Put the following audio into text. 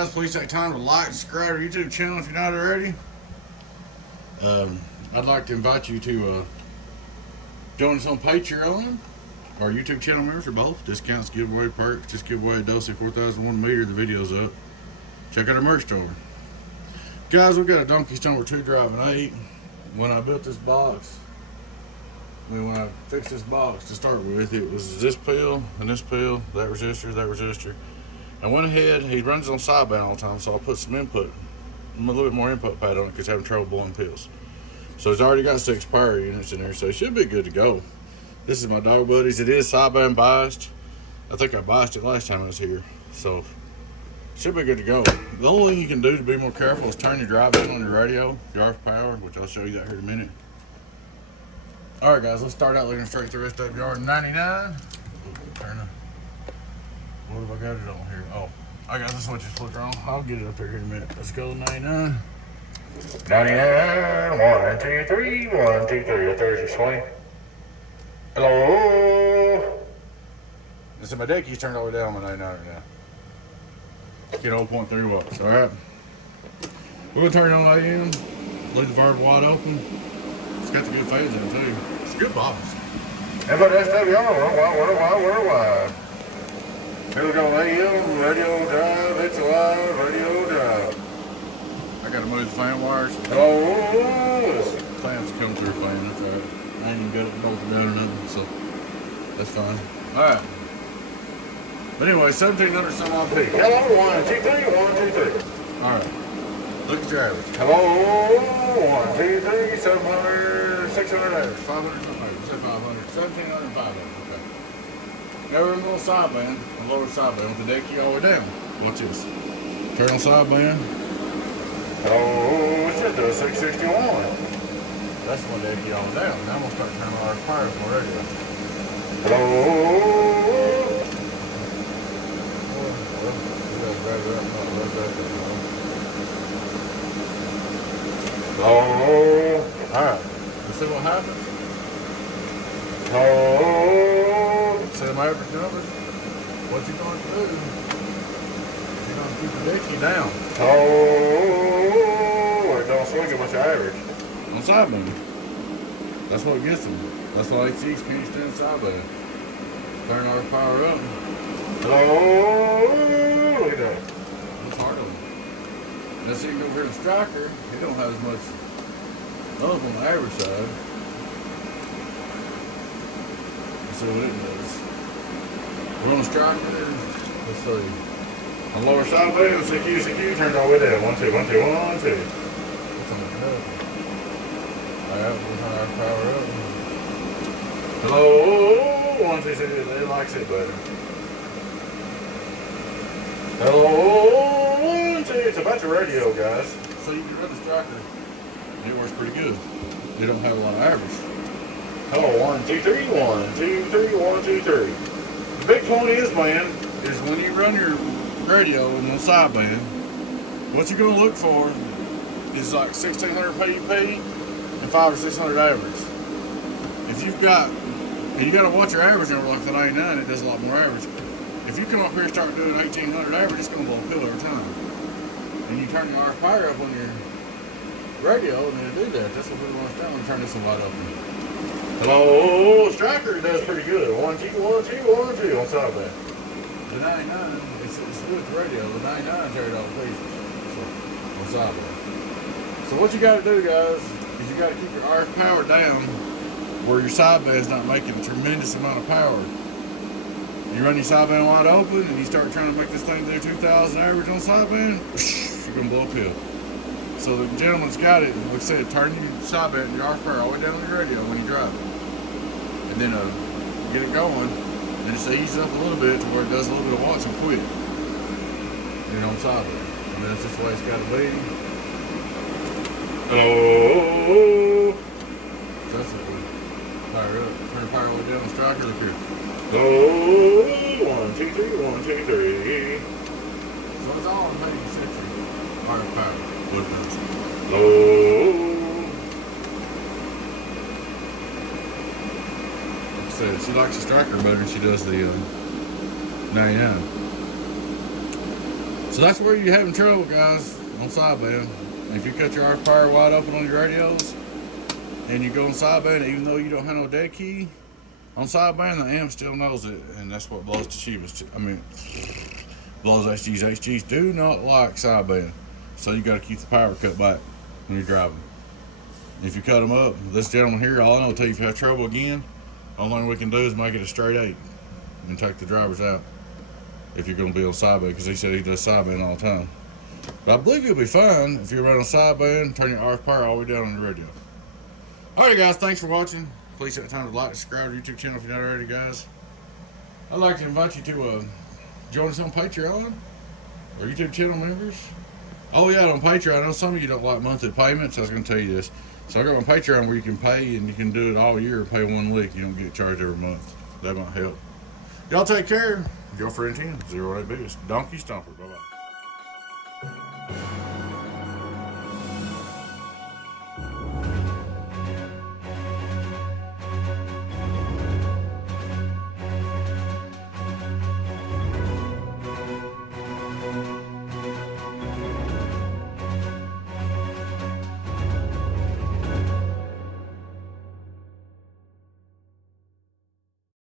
guys, please take time to like and subscribe to our YouTube channel if you're not already. I'd like to invite you to join us on Patreon. Our YouTube channel members are both. Discounts, giveaway perks, just give away a Dosey 4001 meter. The video's up. Check out our merch store. Guys, we've got a Donkey Stomper 2X8. When I built this box, when I fixed this box to start with, it was this pill and this pill, that resistor. I went ahead, he runs on sideband all the time, so I put some input, a little bit more input pad on it because he's having trouble blowing pills. So he's already got 6 power units in there, so he should be good to go. This is my dog buddies. It is sideband biased. I think I biased it last time I was here, so should be good to go. The only thing you can do to be more careful is turn your drive in on your radio, your RF power, which I'll show you that here in a minute. Alright guys, let's start out looking straight through SWR 99. What have I got it on here? Oh, I got the switches flipped wrong. I'll get it up there here in a minute. Let's go to 99. 99, 1, 2, 3, 1, 2, 3. There's your swing. Hello? And so my deck keys turned all the way down on my 99 right now. Get 0.3 watts, alright? We're going to turn it on AM, leave the valve wide open. It's got the good phase in it too. It's a good box. Everybody SWR, worldwide. Here we go, AM, radio drive, it's alive, radio drive. I gotta move the fan wires. Oh, clamps come through fan, that's alright. I ain't even got it both down or nothing, so that's fine. Alright. But anyway, 1700 some odd peak. Hello, 1, 2, 3, 1, 2, 3. Alright. Look at your average. Hello, 1, 2, 3, 700, 600 average. 500 something average. Say 500. 1700, 500. Okay. Now we're in a little sideband, a lower sideband with the deck key all the way down. Watch this. Turn on sideband. Oh, it should do 661. That's one deck key all the way down. Now I'm going to start turning our power from the radio. Hello. Oh, alright. Let's see what happens. Oh, see my average numbers. What you going to do? You're going to keep the deck key down. Oh, it don't swing much average. On sideband. That's what gets them. That's why HGs can't stand sideband. Turn our power up. Oh, look at that. It's hard on him. Now see, you go over here to the striker, he don't have as much love on the average side. Let's see what it does. We're on the striker. Let's see. On lower side band, CQ, turned all the way down. 1, 2, 1, 2, 1, 2. What's on the head? Alright, we'll turn our power up. Hello, 1, 2, 3. It likes it better. Hello, 1, 2. It's about your radio, guys. So you can run the striker. It works pretty good. You don't have a lot of average. Hello, 1, 2, 3, 1, 2, 3, 1, 2, 3. The big point is, man, is when you run your radio in the sideband, what you're going to look for is like 1600 PDP and 500 or 600 average. If you've got, and you got to watch your average number like the 99, it does a lot more average. If you come up here and start doing 1800 average, it's going to blow a pill every time. And you turn your RF power up on your radio, and it'll do that. That's what we want to start. I'm going to turn this one wide open. Hello, striker does pretty good. 1, 2, 1, 2, 1, 2 on sideband. The 99, it's with the radio. The 99 carried all the pieces. So, on sideband. So what you got to do, guys, is you got to keep your RF power down where your sideband's not making a tremendous amount of power. You run your sideband wide open and you start trying to make this thing do 2,000 average on sideband, you're going to blow a pill. So the gentleman's got it, like I said, turn your sideband, your RF power all the way down on the radio when you drive it. And then get it going, and just ease up a little bit to where it does a little bit of watts and quit. You know, on sideband. And that's just the way it's got to be. Hello. So that's what we fire up. Turn the power all the way down on the striker, look here. Oh, 1, 2, 3, 1, 2, 3. So it's all in making century. RF power. Oh. Like I said, she likes the striker better than she does the 99. So So that's where you're having trouble, guys, on sideband. If you cut your RF power wide open on your radios and you go on sideband, even though you don't have no dead key, on sideband the amp still knows it, and that's what blows the Chivas. I mean, blows HGs. HGs do not like sideband, so you got to keep the power cut back when you're driving. If you cut them up, this gentleman here, all I know will tell you if you have trouble again, the only thing we can do is make it a straight 8 and take the drivers out if you're going to be on sideband, because he said he does sideband all the time. But I believe you'll be fine if you run on sideband, turn your RF power all the way down on the radio. Alright guys, thanks for watching. Please take the time to like and subscribe to the YouTube channel if you're not already, guys. I'd like to invite you to join us on Patreon or YouTube channel members. Oh yeah, on Patreon, I know some of you don't like monthly payments. I was going to tell you this. So I got my Patreon where you can pay, and you can do it all year and pay one week. You don't get charged every month. That might help. Y'all take care. Your friend Tim, 08 Biggest. Donkey Stomper. Bye-bye.